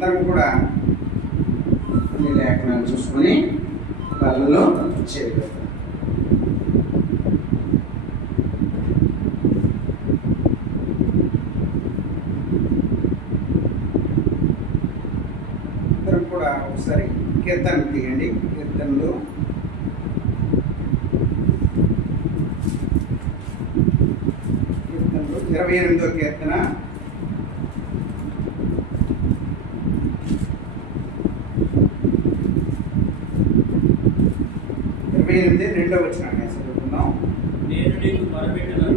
అందరం కూడా ఈ లేఖనాలు చూసుకొని బలలో చేయగలుగుతాం. అందరం కూడా ఒకసారి కీర్తన తీయండి. కీర్తనలు 28వ కీర్తన 2వ వచనాన్ని చదువుకుందాం.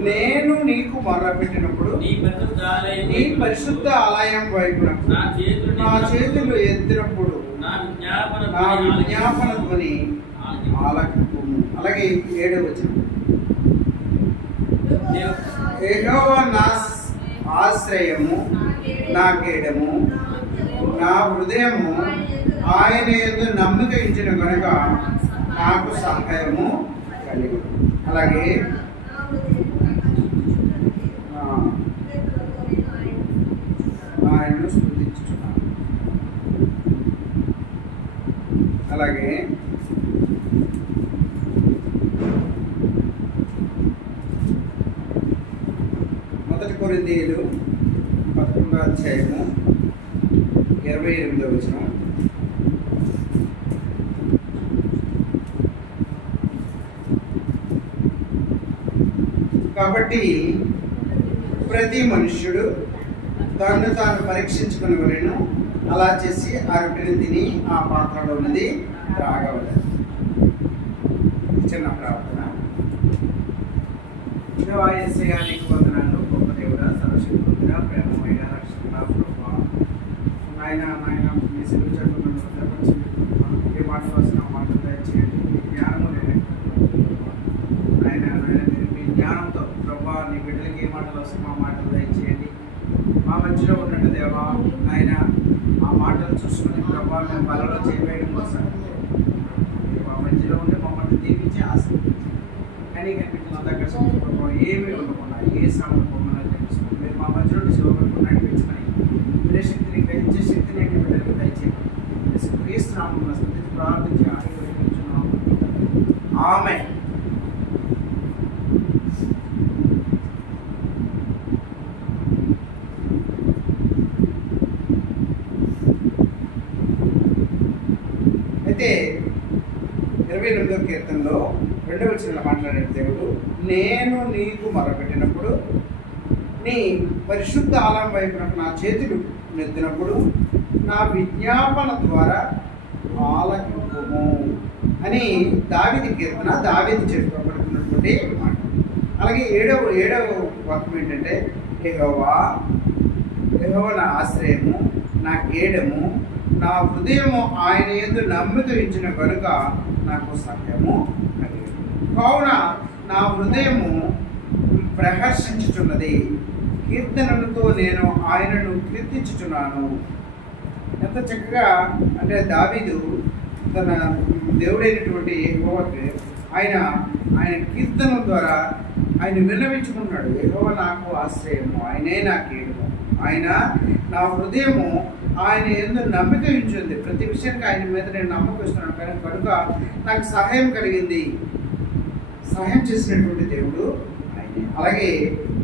నేను నీకు మొరపెట్టినప్పుడు నీ పరిశుద్ధ ఆలయం వైపునకు నా చేతులు ఎత్తినప్పుడు నా విజ్ఞాపన ధ్వని ఆలకింపుము. అలాగే 7వ వచనం, యెహోవా నా ఆశ్రయము నా కేడము నా హృదయము ఆయన యందు నమ్మిక ఉంచిన కనుక నాకు సహాయము కలిగి. అలాగే ఆయనను స్తుతించుచున్నాను. అలాగే 1 కొరింథీయులు 11వ అధ్యాయము 28వ వచనం, కాబట్టి ప్రతి మనుష్యుడు తను తాను పరీక్షించుకునేవలను, అలా చేసి ఆ రొట్టెని తిని ఆ పాత్రలో ఉన్నది త్రాగవలెను. చిన్న ప్రార్థన. యేసయ్యా నీకు వందనాలు. గొప్ప దేవుడా, సర్వశక్తిమంతుడా, ప్రేమమైన రక్షకుడా ప్రభువా, నాయన మీ సెలవు చెప్పుకున్న ఏ మాట వస్తున్న మాటలు దయచేయండి. మీ జ్ఞానము నాయన మీ జ్ఞానంతో ప్రభా నీ బిడ్డలకి ఏ మాటలు వస్తున్న ఆ మాటలు దయచేయండి. మా మధ్యలో ఉన్నట్టు దేవా నాయన ఆ మాటలు చూసుకుని ప్రభా మేము బలలో చేయవేయడం కోసం మా మధ్యలో ఉండి మమ్మల్ని దీవించి ఆశీర్వదించి కానీ కనిపించినంత కష్టం ప్రభావ ఏమీ ఉండకుండా ఏ సమయం పొమ్మని తెలుసుకుని మీరు మా మధ్యలో శివపడుకుని నడిపించుకొని మీరే శక్తిని గ్రహించే శక్తిని బిడ్డలకు దయచేయండి. క్రీస్తునామమున స్తుతించి ప్రార్థించి ఆశీర్వదించున్నాము. ఆమేన్. అయితే 28వ కీర్తనలో 2వ వచనంలో మాట్లాడే దేవుడు, నేను నీకు మొరపెట్టినప్పుడు నీ పరిశుద్ధ ఆలయం వైపునకు నా చేతులు నెత్తినప్పుడు నా విజ్ఞాపన ద్వారా ఆలకింపుము అని దావీదు కీర్తన, దావీదు చేసుకోబడుతున్నటువంటి మాట. అలాగే 7వ వాక్యం ఏంటంటే, యెహోవా నా ఆశ్రయము నా కేడము నా హృదయము ఆయన యందు నమ్మిక ఉంచిన కనుక నాకు సహాయము కలిగెను. కావున నా హృదయము ప్రహర్షించుచున్నది, కీర్తనలతో నేను ఆయనను కీర్తించుచున్నాను. ఎంత చక్కగా అంటే దావీదు తన దేవుడైనటువంటి యెహోవాకి ఆయన కీర్తన ద్వారా ఆయన విన్నవించుకుంటున్నాడు. యెహోవా నాకు ఆశ్రయము, ఆయనే నా కేడము, ఆయన నా హృదయము ఆయన యందు నమ్మిక ఉంచింది. ప్రతి విషయానికి ఆయన మీద నేను నమ్మకం ఇస్తున్నాను కనుక నాకు సహాయం కలిగింది. సహాయం చేసినటువంటి దేవుడు ఆయనే. అలాగే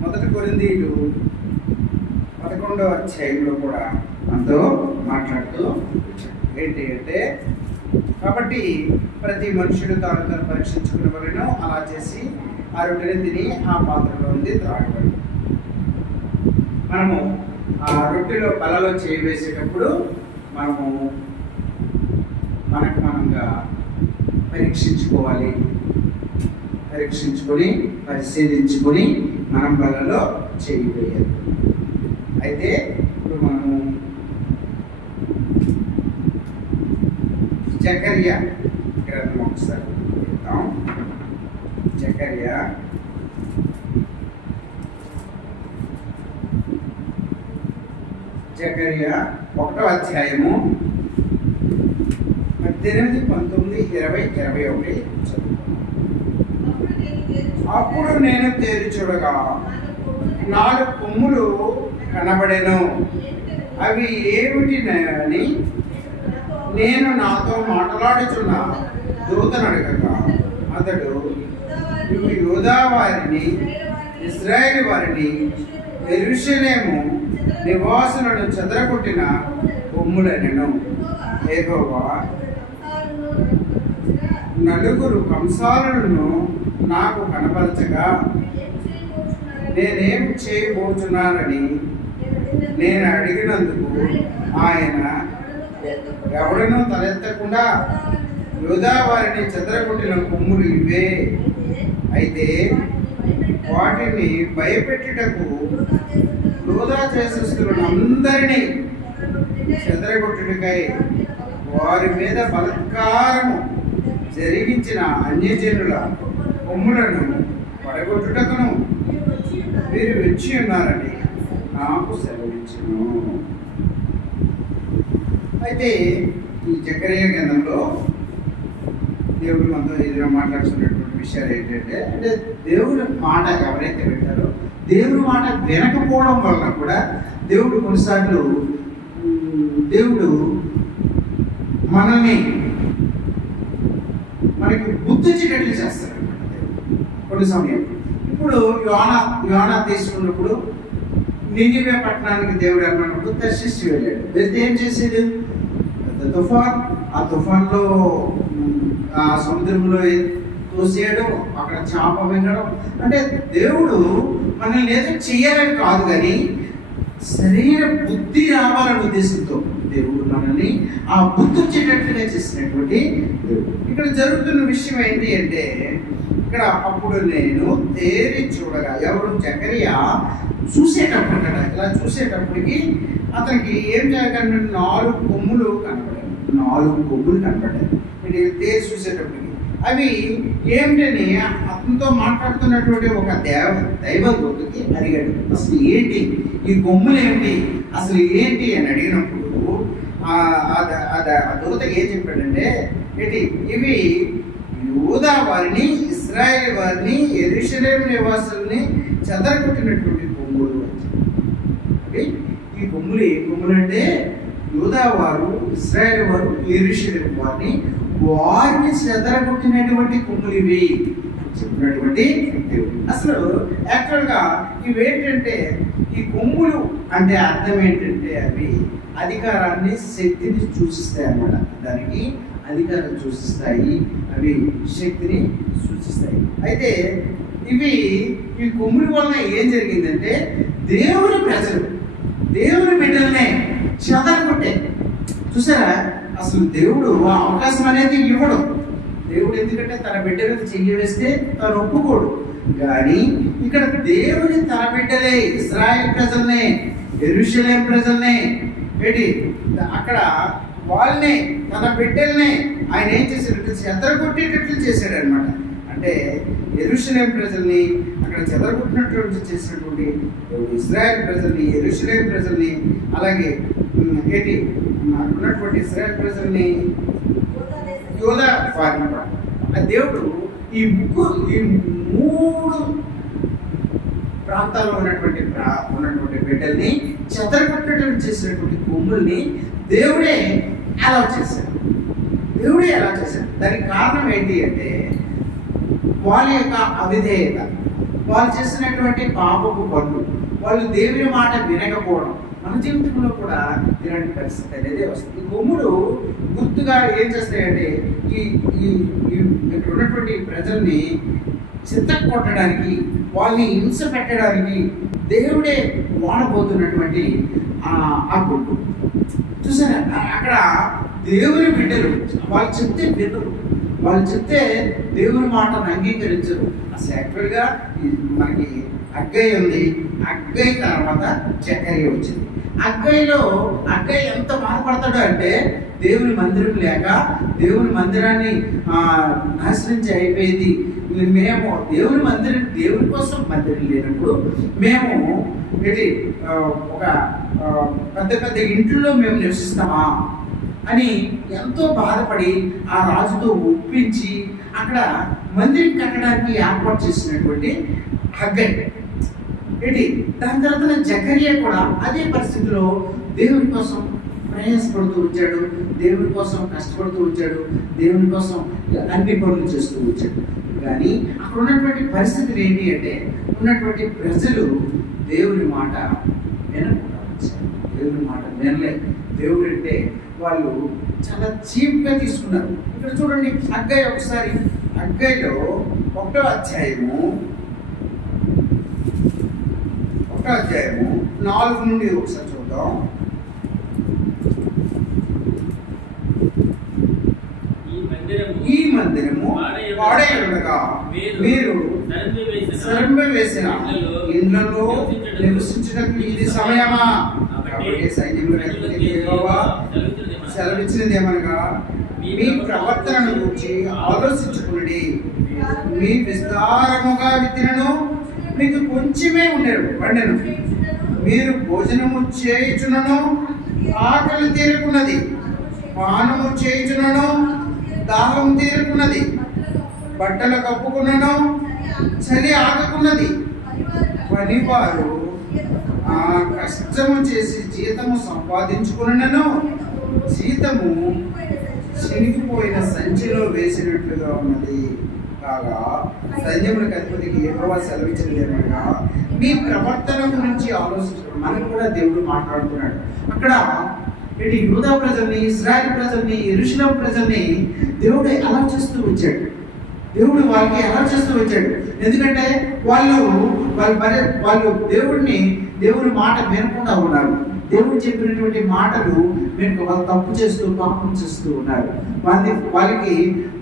1 కొరింథీయులు 11వ అధ్యాయంలో కూడా మనతో మాట్లాడుతూ ఏంటి అంటే, కాబట్టి ప్రతి మనుషుడు తాను పరీక్షించుకునేవాళ్ళను, అలా చేసి ఆ రొట్టెని తిని ఆ పాత్రలో ఉంది త్రాగబడి. మనము ఆ రొట్టెలో బలలో చేయి వేసేటప్పుడు మనము మనకు మనంగా పరీక్షించుకొని పరిశీలించుకొని మనం బలలో చేయి వేయాలి. అయితే ఇప్పుడు మనము జకర్యా గ్రంథం ఒకసారి చూద్దాం. జకర్యా 1వ అధ్యాయము 18, 19, 20, 21 అప్పుడు నేను తేరి చూడగా 4 కొమ్ములు కనబడెను. అవి ఏమిటినని నేను నాతో మాట్లాడుచున్న దూతను అడగగా అతడు, నువ్వు యూదా వారిని, ఇశ్రాయేలు వారిని, యెరూషలేము నివాసులను చెదరగొట్టిన కొమ్ములనెను. యెహోవా నలుగురు కంసాలను నాకు కనపరచగా నేనేం చేయబోతున్నానని నేను అడిగినందుకు ఆయన, ఎవడనూ తలెత్తకుండా యూదా వారిని చెదరగొట్టిన కొమ్ములు ఇవే. అయితే వాటిని భయపెట్టుటకు యూదా దేశస్థులను అందరినీ చెదరగొట్టుటకై వారి మీద బలత్కారము జరిగించిన అన్యజనుల కొమ్ములను పడగొట్టుటకును మీరు వచ్చి ఉన్నారని నాకు సెలవిచ్చును. అయితే ఈ జకరియా గ్రంథంలో దేవుడు మనతో ఎదురు మాట్లాడుతున్నటువంటి విషయాలు ఏంటంటే, అంటే దేవుని మాట ఎవరైతే వింటారో, దేవుని మాట వినకపోవడం వలన కూడా దేవుడు కొన్నిసార్లు దేవుడు మనల్ని మనకి బుద్ధి వచ్చేటట్లు చేస్తాడు కొన్ని సమయం. ఇప్పుడు యోనా తీసుకున్నప్పుడు నినివే పట్టణానికి దేవుడు అన్నప్పుడు దర్శించి వెళ్ళాడు. వెళ్తే ఏం చేసేది? తుఫాన్, ఆ తుఫాన్లో ఆ సముద్రంలో తోసేయడం, అక్కడ చేప మింగడం. అంటే దేవుడు మనల్ని ఏదో చెయ్యాలని కాదు, కానీ సరైన బుద్ధి రావాలనే ఉద్దేశంతో దేవుడు మనల్ని ఆ బుద్ధి వచ్చేటట్లుగా చేసినటువంటి దేవుడు. ఇక్కడ జరుగుతున్న విషయం ఏంటి అంటే, ఇక్కడ అప్పుడు నేను తేరి చూడగా, ఎవరు? జకరియా చూసేటప్పుడు కదా, ఇలా చూసేటప్పటికి అతనికి ఏం చేయగలను? 4 కొమ్ములు కనపడాయి. 4 కొమ్ములు కనపడ్డాయి. తేరి చూసేటప్పటికి అవి ఏమిటని అతనితో మాట్లాడుతున్నటువంటి ఒక దైవదూతకి అడిగాడు, అసలు ఏంటి ఈ కొమ్ములు ఏమిటి, అసలు ఏంటి అని అడిగినప్పుడు ఆ దూత ఏం చెప్పాడంటే, ఏంటి ఇవి యూదా వారిని, ఇశ్రాయేలు వారిని, యెరూషలేము నివాసుల్ని చెదరగొట్టినటువంటి కొమ్ములు. ఈ కొమ్ములు ఏ కొమ్ములు అంటే, యూదా వారు, ఇశ్రాయేలు వారు, యెరూషలేము వారిని చెదరగొట్టినటువంటి కొమ్ములు ఇవి చెప్పినటువంటి దేవుడు. అసలు యాక్చువల్గా ఇవేంటంటే, ఈ కొమ్ములు అంటే అర్థం ఏంటంటే, అవి అధికారాన్ని, శక్తిని సూచిస్తాయి అన్నమాట. దానికి అధికారం సూచిస్తాయి, అవి శక్తిని సూచిస్తాయి. అయితే ఇవి ఈ కొమ్ముల వలన ఏం జరిగిందంటే, దేవుని ప్రజలు, దేవుని బిడ్డలనే చెదరగొట్టే. చూసారా, అసలు దేవుడు ఆ అవకాశం అనేది ఇవ్వడు. దేవుడు ఎందుకంటే తన బిడ్డలకు చెయ్యి వేస్తే తను ఒప్పుకోడు. కానీ ఇక్కడ దేవుని తన బిడ్డలే, ఇశ్రాయేలు ప్రజల్నే, యెరూషలేము ప్రజల్నే ఏంటి అక్కడ వాళ్ళని, తన బిడ్డల్ని ఆయన ఏం చేశాడంటే చెదరగొట్టేటట్లు చేశాడు అనమాట. అంటే యెరూషలేము ప్రజల్ని అక్కడ చెదరగొట్టినటువంటి చేసినటువంటి ఇశ్రాయేలు ప్రజల్ని, యెరూషలేము ప్రజల్ని, అలాగే ఏంటి ఉన్నటువంటి ఇశ్రాయేలు ప్రజల్ని, యూదా వారిని కూడా దేవుడు ఈ 3 ప్రాంతాల్లో ఉన్నటువంటి బిడ్డల్ని చెదరగొట్టడం చేసినటువంటి కొమ్ముల్ని దేవుడే అలా చేశాడు. దానికి కారణం ఏంటి అంటే, వాళ్ళ యొక్క అవిధేయత, వాళ్ళు చేసినటువంటి పాపపు పనులు, వాళ్ళు దేవుని మాట వినకపోవడం. మన జీవితంలో కూడా ఇలాంటి పరిస్థితి అనేది వస్తుంది. ఈ కొమ్ములు గుర్తుగా ఏం చేస్తాయంటే, ఇక్కడ ఉన్నటువంటి ప్రజల్ని చిత్తకొట్టడానికి, వాళ్ళని హింస పెట్టడానికి దేవుడే వాడబోతున్నటువంటి ఆ కొమ్ము. చూసారా, అక్కడ దేవుని బిడ్డలు వాళ్ళు చెప్తే వినరు, వాళ్ళు చెప్తే దేవుని మాటను అంగీకరించరు. అసలు యాక్చువల్గా మనకి అగ్గయ్య ఉంది, అగ్గయ్య తర్వాత జకరియా వచ్చింది. అగ్గయ్య ఎంత బాధపడతాడు అంటే, దేవుని మందిరం లేక, దేవుని మందిరాన్ని నాశనం అయిపోయింది. మేము దేవుని కోసం మందిరం లేనప్పుడు మేము ఒక పెద్ద ఇంట్లో మేము నివసిస్తామా అని ఎంతో బాధపడి ఆ రాజుతో ఒప్పించి అక్కడ మందిరం కట్టడానికి ఏర్పాటు చేసినటువంటి హగ్గయ్య. ఏంటి దాని తర్వాత జకర్యా కూడా అదే పరిస్థితిలో దేవుని కోసం ప్రయాసపడుతూ వచ్చాడు, దేవుని కోసం కష్టపడుతూ వచ్చాడు, దేవుని కోసం అన్ని పనులు చేస్తూ వచ్చాడు. కానీ అక్కడ ఉన్నటువంటి పరిస్థితులు ఏంటి అంటే ఉన్నటువంటి ప్రజలు దేవుని మాట వినకుండా వచ్చారు. దేవుని మాట వినలేదు. దేవుడు అంటే వాళ్ళు చాలా చీప్గా తీసుకున్నారు. ఇక్కడ చూడండి హగ్గై, ఒకసారి హగ్గైలో 1వ అధ్యాయము 4 నుండి ఒకసారి చూద్దాం. ఈ మందిరము పాడై ఉండగా మీరు సరంబ వేసిన ఇండ్లలో నివసించడానికి ఇది సమయమా? కాబట్టి సైన్యములకు యెహోవా సెలవిచ్చినది ఏమనగా, మీ ప్రవర్తనను గురించి ఆలోచించుకుని మీ విస్తారముగా విత్తినను మీకు కొంచెమే పండెను. మీరు భోజనము చేయుచునను ఆకలి తీరుకున్నది, పానము చేయుచునను దాహం తీరుకున్నది, బట్టలు కప్పుకున్నను చలి ఆగకున్నది. పనివారు కష్టము చేసి జీతము సంపాదించుకున్నను జీతము చినిగిపోయిన సంచిలో వేసినట్లుగా ఉన్నది. కాగా సైన్యములకు అధిపతికి యెహోవా సెలవిచ్చినది ఏమనగా, మీ ప్రవర్తన గురించి ఆలోచించడం. మనకు కూడా దేవుడు మాట్లాడుతున్నాడు. అక్కడ ఇటు యూదా ప్రజల్ని, ఇశ్రాయేల్ ప్రజల్ని, యెరూషలేము ప్రజల్ని దేవుడు ఎలా చేస్తూ వచ్చాడు. దేవుడు వాళ్ళకి ఎలా చేస్తూ వచ్చాడు. ఎందుకంటే వాళ్ళు దేవుని మాట వినకుండా ఉన్నారు. దేవుడు చెప్పినటువంటి మాటలు వాళ్ళు తప్పు చేస్తూ పాపం చేస్తూ ఉన్నారు. వాళ్ళకి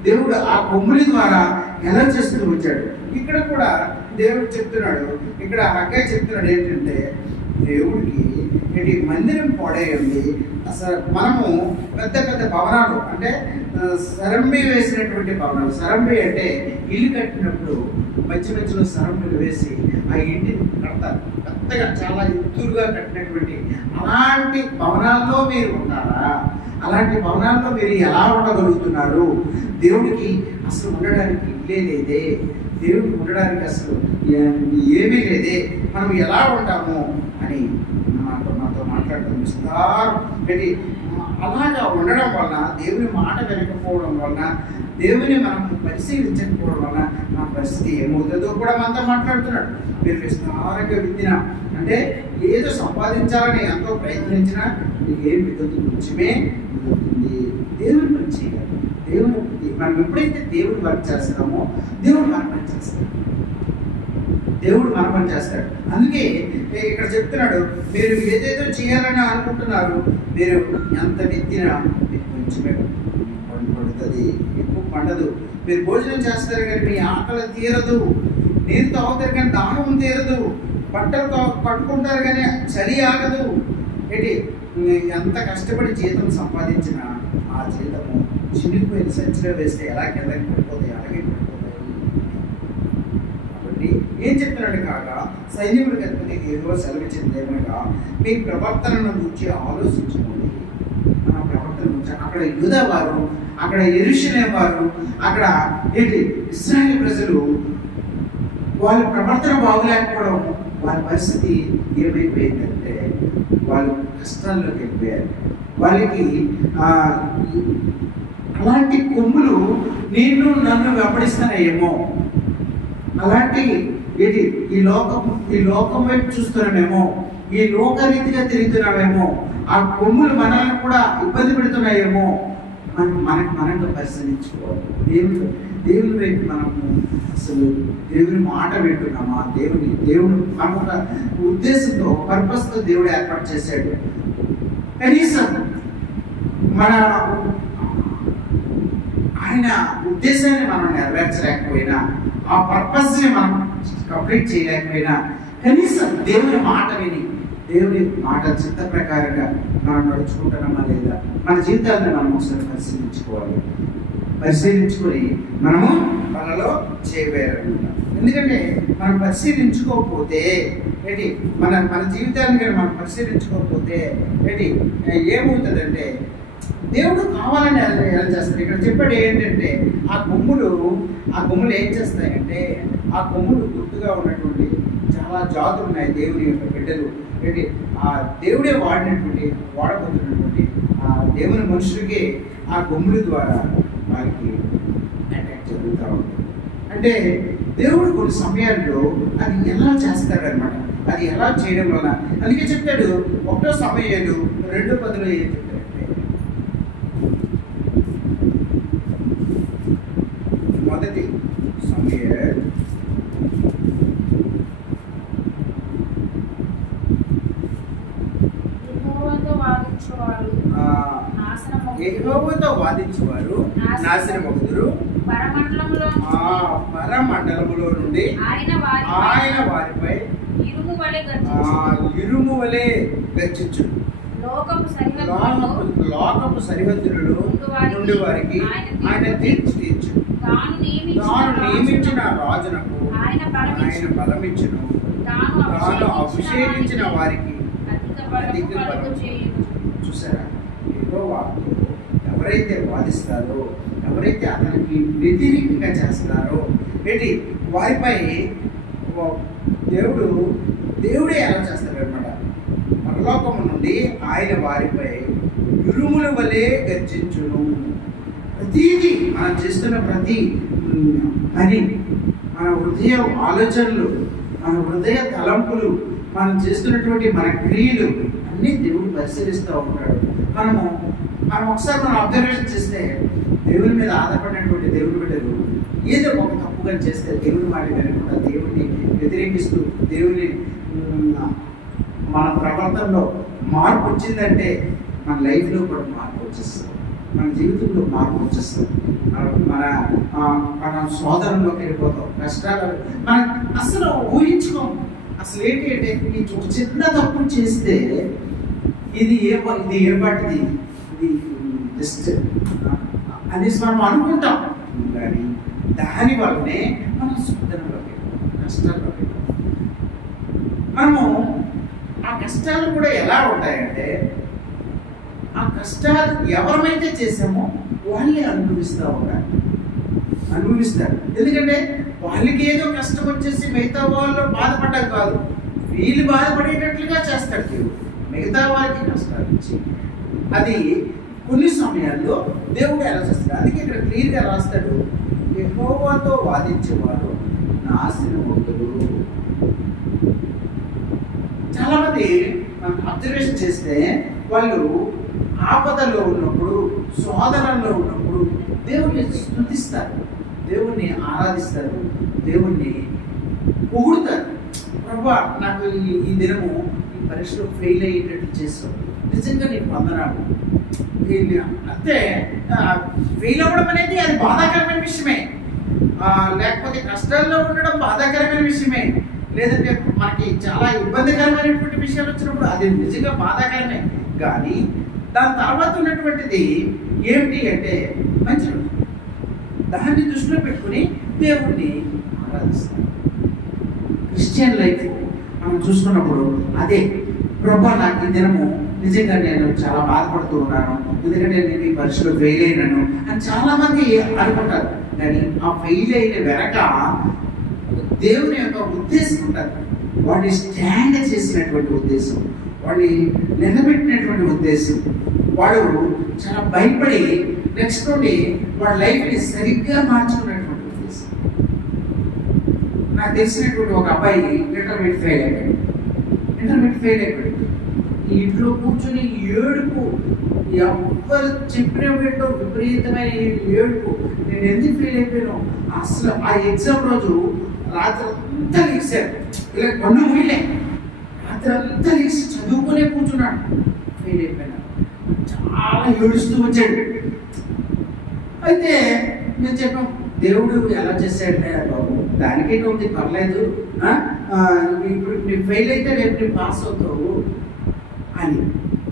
దేవుడు ఆ కొమ్ముల ద్వారా ఎలా చేస్తూ వచ్చాడు. ఇక్కడ కూడా దేవుడు చెప్తున్నాడు. ఇక్కడ హగ్గై చెప్తున్నాడు ఏంటంటే, దేవుడికి ఏంటి మందిరం పాడేయండి. అసలు మనము పెద్ద పెద్ద భవనాలు అంటే సరంబి వేసినటువంటి భవనాలు. సరంబి అంటే ఇల్లు కట్టినప్పుడు మధ్యలో సరంబిలు వేసి ఆ ఇంటిని కడతారు. పెద్దగా చాలా ఎత్తుగా కట్టినటువంటి అలాంటి భవనాల్లో మీరు ఉన్నారా? అలాంటి భవనాల్లో మీరు ఎలా ఉండగలుగుతున్నారు? దేవుడికి అసలు ఉండడానికి ఇల్లే లేదే, దేవుడికి ఉండడానికి అసలు ఏమీ లేదే, మనం ఎలా ఉంటాము అని నాతో మాట్లాడటం విస్తారం పెట్టి అలాగా ఉండడం వలన, దేవుని మాట వినకపోవడం వలన, దేవుని మనం పరిశీలించకపోవడం వలన నా పరిస్థితి ఏమవుతుందో కూడా మనతో మాట్లాడుతున్నాడు. మీరు విస్తారంగా విత్తిన అంటే ఏదో సంపాదించాలని ఎంతో ప్రయత్నించినా మీకు ఏం మిగులుతుంది? కొంచెమే మిగులుతుంది. దేవుని పని చేయాలి. మనం ఎప్పుడైతే దేవుని వర్క్ చేస్తామో దేవుడు మన పని చేస్తాడు. దేవుడు మన పని చేస్తాడు. అందుకే ఇక్కడ చెప్తున్నాడు, మీరు ఏదేదో చేయాలని అనుకుంటున్నారు, మీరు ఎంత విత్తినా మీకు కొంచెమే పడుతుంది, ఎక్కువ పండదు. మీరు భోజనం చేస్తారు కానీ మీ ఆకలి తీరదు, నీరు తాగుతారు కానీ దాహం తీరదు, బట్టలు కట్టుకుంటారు కానీ చలి ఆగదు. ఏంటి ఎంత కష్టపడి జీతం సంపాదించినా ఆ జీతము చినిగిపోయిన సంచిలో వేస్తే ఎలా కిందకి పడిపోతాయి, అలాగే పడిపోతాయి. కాబట్టి ఏం చెప్తున్నాడు కాగా, సైన్యములకు అధిపతికి యెహోవా సెలవిచ్చినది ఏమనగా, మీ ప్రవర్తనను గురించి ఆలోచించుకోండి. మన ప్రవర్తన గురించి అక్కడ యూదా వారు, అక్కడ యెరూషలేము వారు, అక్కడ ఏంటి ఇశ్రాయేలు ప్రజలు వాళ్ళ ప్రవర్తన బాగులేకపోవడం, వాళ్ళ పరిస్థితి ఏమైపోయిందంటే వాళ్ళు కష్టాల్లోకి వెళ్ళిపోయారు. వాళ్ళకి అలాంటి కొమ్ములు నన్ను వెంబడిస్తున్నాయేమో, అలాంటి ఏంటి ఈ లోకం వైపు చూస్తున్నామేమో, ఈ లోకరీతిగా తిరుగుతున్నామేమో, ఆ కొమ్ములు మనల్ని కూడా ఇబ్బంది పెడుతున్నాయేమో, మనకు పరిశీలించుకోవాలి. దేవుని వైపు మనము అసలు దేవుని మాట వింటున్నామా? దేవుడు మన ఒక ఉద్దేశంతో, పర్పస్తో దేవుడు ఏర్పాటు చేశాడు. కనీసం ఆయన ఉద్దేశాన్ని మనం నెరవేర్చలేకపోయినా, ఆ పర్పస్ని మనం కంప్లీట్ చేయలేకపోయినా, కనీసం దేవుని మాట విని దేవుని మాట చిత్త ప్రకారంగా మనం నడుచుకుంటున్నామా లేదా, మన జీవితాన్ని మనం ఒకసారి పరిశీలించుకొని మనము మనలో చేయవేయాలన్నమాట. ఎందుకంటే మనం పరిశీలించుకోకపోతే ఏంటి, మన జీవితాన్ని కానీ మనం పరిశీలించుకోకపోతే ఏంటి ఏమవుతుందంటే దేవుడు కావాలని ఎలా చేస్తారు? ఇక్కడ చెప్పాడు ఏంటంటే ఆ కొమ్ములు ఏం చేస్తాయంటే, ఆ కొమ్ములు గుర్తుగా ఉన్నటువంటి చాలా జాతులు ఉన్నాయి దేవుని యొక్క బిడ్డలు. ఏంటి ఆ దేవుడే వాడబోతున్నటువంటి ఆ దేవుని మనుషులకి ఆ కొమ్ముల ద్వారా వారికి అటాక్ జరుగుతూ ఉంటుంది. అంటే దేవుడు కొన్ని సమయాల్లో అది ఎలా చేస్తాడనమాట. అది ఎలా చేయడం వల్ల అందుకే చెప్తాడు 1 సమూయేలు 2:10 ఏం చెప్తాడంటే, మొదటి సమూయేలు యెహోవాతో వాదించువారు నాశనమగుదురు, పరమండలములో నుండి ఆయన వారిపై ఇరుము వలె గర్జించును. లోకపు సరిహద్దులలో నుండి వారికి ఆయన తీర్చు. తాను నియమించిన రాజునకు ఆయన బలమిచ్చును. తాను అభిషేకించిన వారికి అధిక బలం. చూసారా, యెహోవా ఎవరైతే వాదిస్తారో, ఎవరైతే అతనికి వ్యతిరేకంగా చేస్తున్నారో ఏంటి వారిపై దేవుడే ఎలా చేస్తారు అనమాట. పరలోకము నుండి ఆయన వారిపై ఉరుముల వలె గర్జించును. ప్రతిదీ మనం చేస్తున్న ప్రతి పని, మన హృదయ ఆలోచనలు, మన హృదయ తలంపులు, మనం చేస్తున్నటువంటి మన క్రియలు అన్నీ దేవుడు పరిశీలిస్తూ ఉంటాడు. మనం ఒకసారి అబ్జర్వేషన్ చేస్తే దేవుని మీద ఆధారపడినటువంటి దేవుని బిడ్డలు ఏదో ఒక తప్పుగా చేస్తే దేవుని మాట వినకుండా దేవుడిని వ్యతిరేకిస్తూ దేవుని మన ప్రవర్తనలో మార్పు వచ్చిందంటే మన లైఫ్లో కూడా మార్పు వచ్చేస్తుంది, మన జీవితంలో మార్పు వచ్చేస్తుంది. మన సోదరంలోకి వెళ్ళిపోతాం, కష్టాలు మనం అసలు ఊహించుకోం. అసలు ఏంటి అంటే ఒక చిన్న తప్పు చేస్తే ఇది ఏపాటిది, ఇది జస్ట్ అనేసి మనం అనుకుంటాం. కానీ దాని వల్లనే మనం సోదరంలోకి కష్టాల్లోకి మనము ఆ కష్టాలు కూడా ఎలా ఉంటాయంటే, ఆ కష్టాలు ఎవరైతే చేసామో వాళ్ళే అనుభవిస్తారు. ఎందుకంటే వాళ్ళకి ఏదో కష్టం వచ్చేసి మిగతా వాళ్ళు బాధపడ్డం కాదు, వీళ్ళు బాధపడేటట్లుగా చేస్తాడు దేవుడు. మిగతా వాళ్ళకి కష్టాలు ఇచ్చి అది కొన్ని సమయాల్లో దేవుడు ఎలా చేస్తాడు. అందుకే ఇక్కడ క్లియర్గా రాస్తాడు, యెహోవాతో వాదించేవాడు నాశనమవుతాడు. చాలా మంది మనం అబ్జర్వేషన్ చేస్తే వాళ్ళు ఆపదలో ఉన్నప్పుడు, శోధనలో ఉన్నప్పుడు దేవుణ్ణి స్తుతిస్తారు, దేవుణ్ణి ఆరాధిస్తారు, దేవుణ్ణి పొగుడుతారు. ప్రభువా, నాకు ఈ దినము ఈ పరీక్షలో ఫెయిల్ అయ్యేటట్టు చేస్తావు, నిజంగా నీకు వందనాలు. అంతే, ఫెయిల్ అవ్వడం అనేది అది బాధాకరమైన విషయమే, లేకపోతే కష్టాల్లో ఉండడం బాధాకరమైన విషయమే, లేదంటే మనకి చాలా ఇబ్బందికరమైనటువంటి విషయాలు వచ్చినప్పుడు అది నిజంగా బాధాకరమే. కానీ దాని తర్వాత ఉన్నటువంటిది ఏమిటి అంటే మంచి దాన్ని దృష్టిలో పెట్టుకుని దేవుణ్ణి ఆరాధిస్తాం. క్రిస్టియన్ లైఫ్ మనం చూసుకున్నప్పుడు అదే, ప్రభా నాకు ఈ దినము నిజంగా నేను చాలా బాధపడుతూ ఉన్నాను, ఎందుకంటే నేను ఈ పరీక్షలో ఫెయిల్ అయినాను అని చాలా మంది అనుకుంటారు. కానీ ఆ ఫెయిల్ అయిన వెనక దేవుని యొక్క ఉద్దేశం ఉంటుంది, వాడిని స్టాండ్ చేసినటువంటి ఉద్దేశం, వాడిని నిలబెట్టినటువంటి ఉద్దేశం. వాడు చాలా భయపడి నెక్స్ట్ నుండి వాడి లైఫ్ని సరిగ్గా మార్చుకున్నటువంటి ఉద్దేశం. నాకు తెలిసినటువంటి ఒక అబ్బాయి ఇంటర్మీడియట్ ఫెయిల్ అయిపోయాడు. ఇంట్లో కూర్చొని ఏడుపు, ఎవరు చెప్పిన వీటిలో విపరీతమైన ఏడుపు. నేను ఎందుకు ఫెయిల్ అయిపోయాను, అసలు ఆ ఎగ్జామ్ రోజు రాత్రి అంతా లేచాడు, ఇలా కన్ను మూయలే, రాత్రి అంతా లేచి చదువుకునే కూర్చున్నాడు. ఫెయిల్ అయిపోయినా చాలా ఏడుస్తూ వచ్చాడు. అయితే నేను చెప్పాం, దేవుడు ఎలా చేశాడంటే, బాబు దానికైతే ఉంది, పర్లేదు, ఇప్పుడు నీ ఫెయిల్ అయితే రేపు నీ పాస్ అవుతావు అని.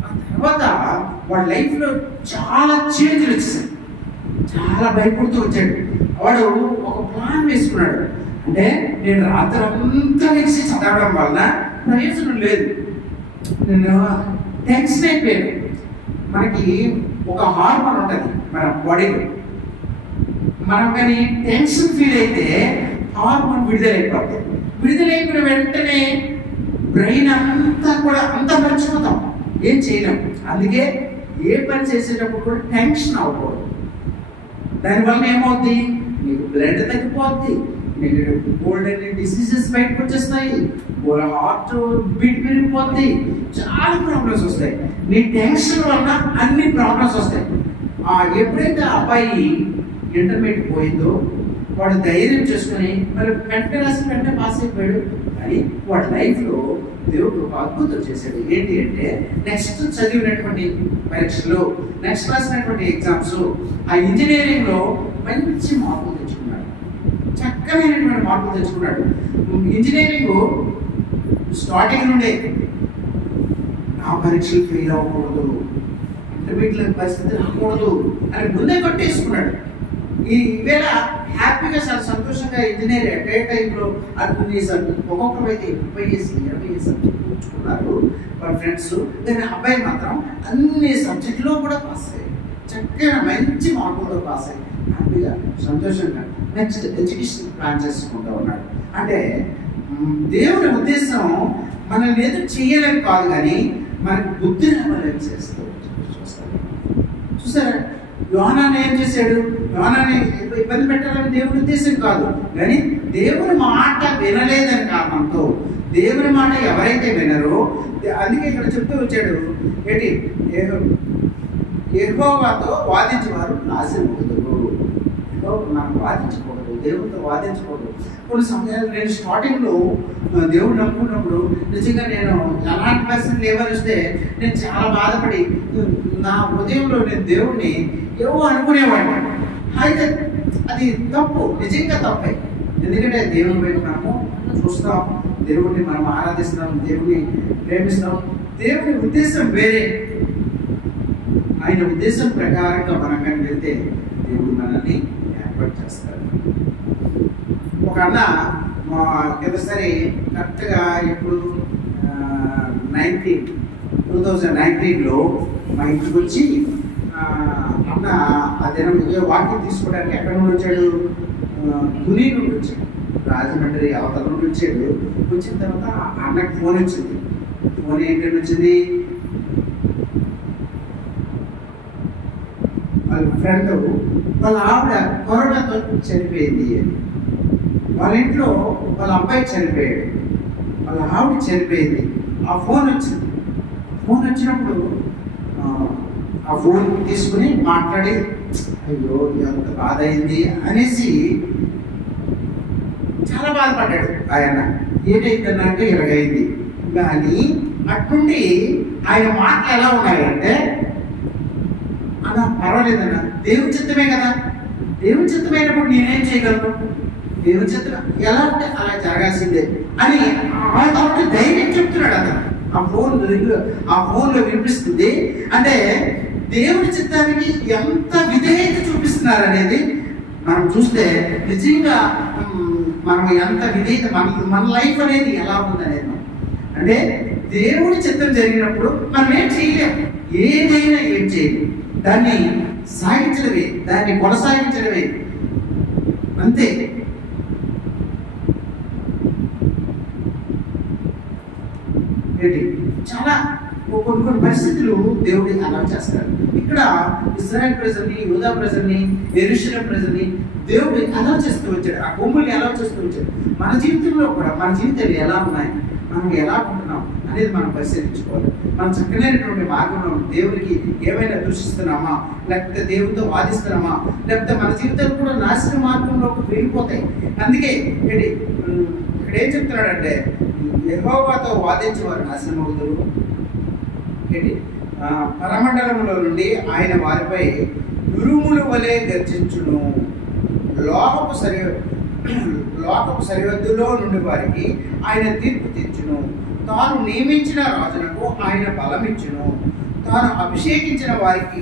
ఆ తర్వాత వాడి లైఫ్లో చాలా చేంజ్లు వచ్చేసాయి, చాలా భయపడుతూ వచ్చాడు. వాడు ఒక ప్లాన్ వేసుకున్నాడు, అంటే నేను రాత్రి అంతా లేచి చదవడం వల్ల ప్రయోజనం లేదు, నేను టెన్షన్ అయిపోయాను, మనకి ఒక హార్మోన్ ఉంటుంది మన బాడీలో. మనం కానీ టెన్షన్ ఫీల్ అయితే హార్మోన్ విడుదలైపోతుంది. విడుదలైపోయిన వెంటనే బ్రెయిన్ అంతా మర్చిపోతాం, ఏం చేయలేం. అందుకే ఏ పని చేసేటప్పుడు కూడా టెన్షన్ అవ్వకూడదు. దానివల్ల ఏమవుద్ది, నీకు బ్లడ్ తగ్గిపోద్ది, నీకు కోల్డ్ అనే డిసీజెస్ బయటకు వచ్చేస్తాయి, హార్ట్ బీట్ పెరిగిపోద్ది, చాలా ప్రాబ్లమ్స్ వస్తాయి. నీ టెన్షన్ వల్ల అన్ని ప్రాబ్లమ్స్ వస్తాయి. ఎప్పుడైతే ఆ అబ్బాయి ఇంటర్మీడియట్ పోయిందో వాడు ధైర్యం చేసుకుని మరి వెంటనే రాసి వెంటనే పాస్ అయిపోయాడు. కానీ వాడి లైఫ్లో దేవుడు ఒక అద్భుతం చేశాడు. ఏంటి అంటే నెక్స్ట్ చదివినటువంటి పరీక్షలు, నెక్స్ట్ రాసినటువంటి ఎగ్జామ్స్, ఆ ఇంజనీరింగ్లో మంచి మార్కులు తెచ్చుకున్నాడు, చక్కనైనటువంటి మార్కులు తెచ్చుకున్నాడు. ఇంజనీరింగ్ స్టార్టింగ్ నుండే ఆ పరీక్షలు ఫెయిల్ అవ్వకూడదు, ఇంటర్మీడియట్ పరిస్థితి రాకూడదు అని ముందే కొట్టేసుకున్నాడు. ఈవేళ హ్యాపీగా చాలా సంతోషంగా ఇంజనీర్ అట్ టైంలో అన్ని ఒక్కొక్కరు అయితే 20 సబ్జెక్టులు కూర్చుకున్నారు వాళ్ళ ఫ్రెండ్స్. కానీ అబ్బాయి మాత్రం అన్ని సబ్జెక్టులో కూడా పాస్ అయ్యాయి, చక్కగా మంచి మార్కులతో పాస్ అయ్యి హ్యాపీగా సంతోషంగా నెక్స్ట్ ఎడ్యుకేషన్ ప్లాన్ చేసుకుంటూ ఉన్నాడు. అంటే దేవుని ఉద్దేశం మనల్ని ఏదో చేయలేని కాదు, కానీ మనకి బుద్ధి రావాలని చేస్తూ చూస్తాడు. చూసారా, యోహానాన్ని ఏం చేశాడు? యోహానాన్ని ఇబ్బంది పెట్టాలని దేవుని ఉద్దేశం కాదు, కానీ దేవుని మాట వినలేదని కారణంతో, దేవుని మాట ఎవరైతే వినరో, అందుకే ఇక్కడ చెప్తూ వచ్చాడు ఏంటి, యెహోవాతో వాదించేవారు నాశనం అవుతారు. మనం వాదించకూడదు, దేవుడితో వాదించకూడదు. కొన్ని సమయాలు నేను స్టార్టింగ్లో దేవుడు నమ్ముకున్నప్పుడు నిజంగా నేను ఎలాంటి పరిస్థితులు ఏమనిస్తే నేను చాలా బాధపడి నా హృదయంలో నేను దేవుడిని ఏవో అనుకునేవాడిని. అయితే అది తప్పు, నిజంగా తప్పే. ఎందుకంటే దేవుని వైపు మనము చూస్తాం, దేవుడిని మనం ఆరాధిస్తాం, దేవుడిని ప్రేమిస్తాం. దేవుని ఉద్దేశం వేరే, ఆయన ఉద్దేశం ప్రకారంగా మనం కానీ వెళ్తే దేవుడు మనల్ని ఏర్పాటు చేస్తాడు. ఒక అన్న మా కిందసారి కరెక్ట్గా ఇప్పుడు 2019లో మా ఇంటికి వచ్చి అన్న ఆ దినం వాకింగ్ తీసుకోవడానికి ఎక్కడి నుండి వచ్చాడు, తుని నుండి వచ్చాడు, రాజమండ్రి అవతల నుండి వచ్చాడు. వచ్చిన తర్వాత అన్నకి ఫోన్ వచ్చింది. ఫోన్ ఏంటంటే వచ్చింది, వాళ్ళ ఫ్రెండ్ వాళ్ళ ఆవిడ కరోనాతో చనిపోయింది అని. వాళ్ళ ఇంట్లో వాళ్ళ అబ్బాయి చనిపోయాడు, వాళ్ళ ఆవిడ చనిపోయింది. ఆ ఫోన్ వచ్చింది. ఫోన్ వచ్చినప్పుడు ఆ ఫోన్ తీసుకుని మాట్లాడి అయ్యో ఎంత బాధ అయింది అనేసి చాలా బాధపడ్డాడు ఆయన. ఏంటైందనంటే ఇలాగైంది. కానీ అట్నుండి ఆయన మాటలు ఎలా ఉన్నాయంటే, అన్న పర్వాలేదన్న, దేవుని చిత్తమే కదా, దేవుని చిత్తమైనప్పుడు నేనేం చేయగలను, దేవుని చిత్తం ఎలా ఉంటే అలా జరగాల్సిందే అని ఆ ధైర్యం చెప్తున్నాడు అతను. ఆ ఫోన్లో వినిపిస్తుంది. అంటే దేవుని చిత్తానికి ఎంత విధేయత చూపిస్తున్నారు అనేది మనం చూస్తే నిజంగా మనం ఎంత విధేయత, మన లైఫ్ అనేది ఎలా ఉందనేది. అంటే దేవుని చిత్తం జరిగినప్పుడు మనం ఏం చేయలేము, ఏదైనా ఏం చేయలేము, దాన్ని సాగించడమే, దాన్ని కొనసాగించడమే, అంతే. చాలా కొన్ని పరిస్థితులు దేవుడి అలా చేస్తారు. ఇక్కడ ఇశ్రాయేల్ ప్రజల్ని, యూదా ప్రజల్ని, యెరూషలేము ప్రజల్ని దేవుడు అలా చేస్తూ వచ్చాడు. ఆ కొమ్ముల్ని ఎలా చేస్తూ వచ్చాడు. మన జీవితంలో కూడా మన జీవితాలు ఎలా ఉన్నాయి, మనం ఎలా ఉంటున్నాం అనేది మనం పరిశీలించుకోవాలి. మనం చక్కనైనటువంటి మార్గంలో దేవునికి ఏమైనా దూషిస్తున్నామా, లేకపోతే దేవుడితో వాదిస్తున్నామా, లేకపోతే మన జీవితాలు కూడా నాశన మార్గంలోకి వెళ్ళిపోతాయి. అందుకే ఇక్కడ ఏం చెప్తున్నాడంటే, యెహోవాతో వాదించేవారు నాశనం అవుతారు. పరమండలంలో నుండి ఆయన వారిపై ఉరుముల వలె గర్జించును. లోకపు సరిహద్దులో నుండి వారికి ఆయన తీర్పు తెచ్చును. తాను నియమించిన రాజులకు ఆయన బలమిచ్చును. తాను అభిషేకించిన వారికి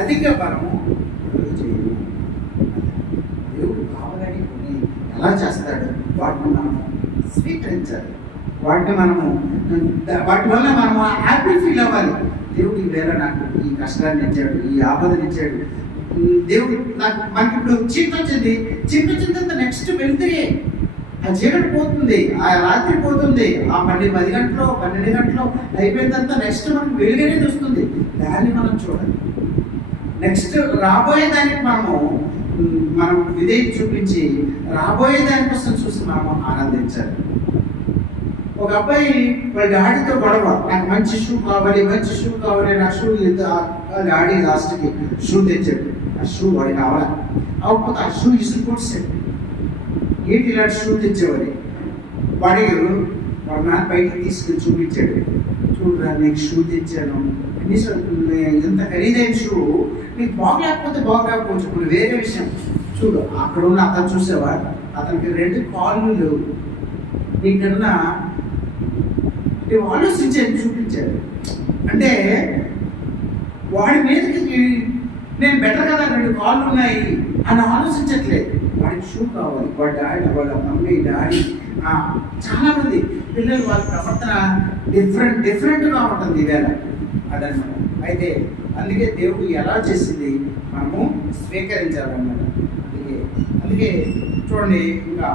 అధిక బలము చేయను. దేవుడు కావాలని కొన్ని ఎలా చేస్తాడు, వాటిని మనము స్వీకరించాలి. వాటి వల్ల మనము హ్యాపీ ఫీల్ అవ్వాలి. దేవుడు ఈవేళ నాకు ఈ కష్టాన్ని ఇచ్చాడు, ఈ ఆపదని ఇచ్చాడు, దేవుడు నాకు మనకి ఇప్పుడు చీకటి వచ్చింది, చీకటి వచ్చిన తర్వాత నెక్స్ట్ వెళ్తే ఆ చీకటి పోతుంది, ఆ రాత్రి పోతుంది, ఆ 10 గంటలో 12 గంటలో అయిపోయిన తర్వాత నెక్స్ట్ మనకు వెలుగనేది వస్తుంది. దాన్ని మనం చూడాలి. నెక్స్ట్ రాబోయే దానికి మనం విధేయత చూపించి రాబోయే దానికోసం చూసి మనం ఆనందించాలి. ఒక అబ్బాయి వాళ్ళ డాడీతో గొడవ, నాకు మంచి షూ కావాలి, మంచి షూ కావాలి, నా షూ డాడీ లాస్ట్కి షూ తెచ్చాడు. ఆ షూ వాడికి కావాలి, అవ్వకపోతే ఆ షూ ఇసుకు కొట్టాడు. ఏంటి ఇలాంటి షూ తెచ్చేవాడి? వాడికి వాడు నాన్న బయటికి తీసుకుని చూపించాడు, చూడరా నీకు షూ తెచ్చాను, కనీసం ఎంత ఖరీదైన షూ, నీకు బాగలేకపోతే బాగలేకపోవచ్చు, ఇప్పుడు వేరే విషయం. చూడు అక్కడ ఉన్న అతను చూసేవా, అతనికి 2 కాళ్ళు లేవు, నీకన్నా ఆలోచించేది చూపించాడు. అంటే వాడి మీదకి నేను బెటర్ కదా, 2 కాళ్ళు ఉన్నాయి అని ఆలోచించట్లేదు. వాడికి షూ కావాలి, వాడి డాడీ, వాళ్ళ మమ్మీ, డాడీ, చాలా మంది పిల్లలు వాళ్ళ ప్రవర్తన డిఫరెంట్గా ఉంటుంది ఇవేళ. అదనమాట. అయితే అందుకే దేవుడు ఎలా చేసింది మనము స్వీకరించాలన్నమాట. అందుకే చూడండి, ఇంకా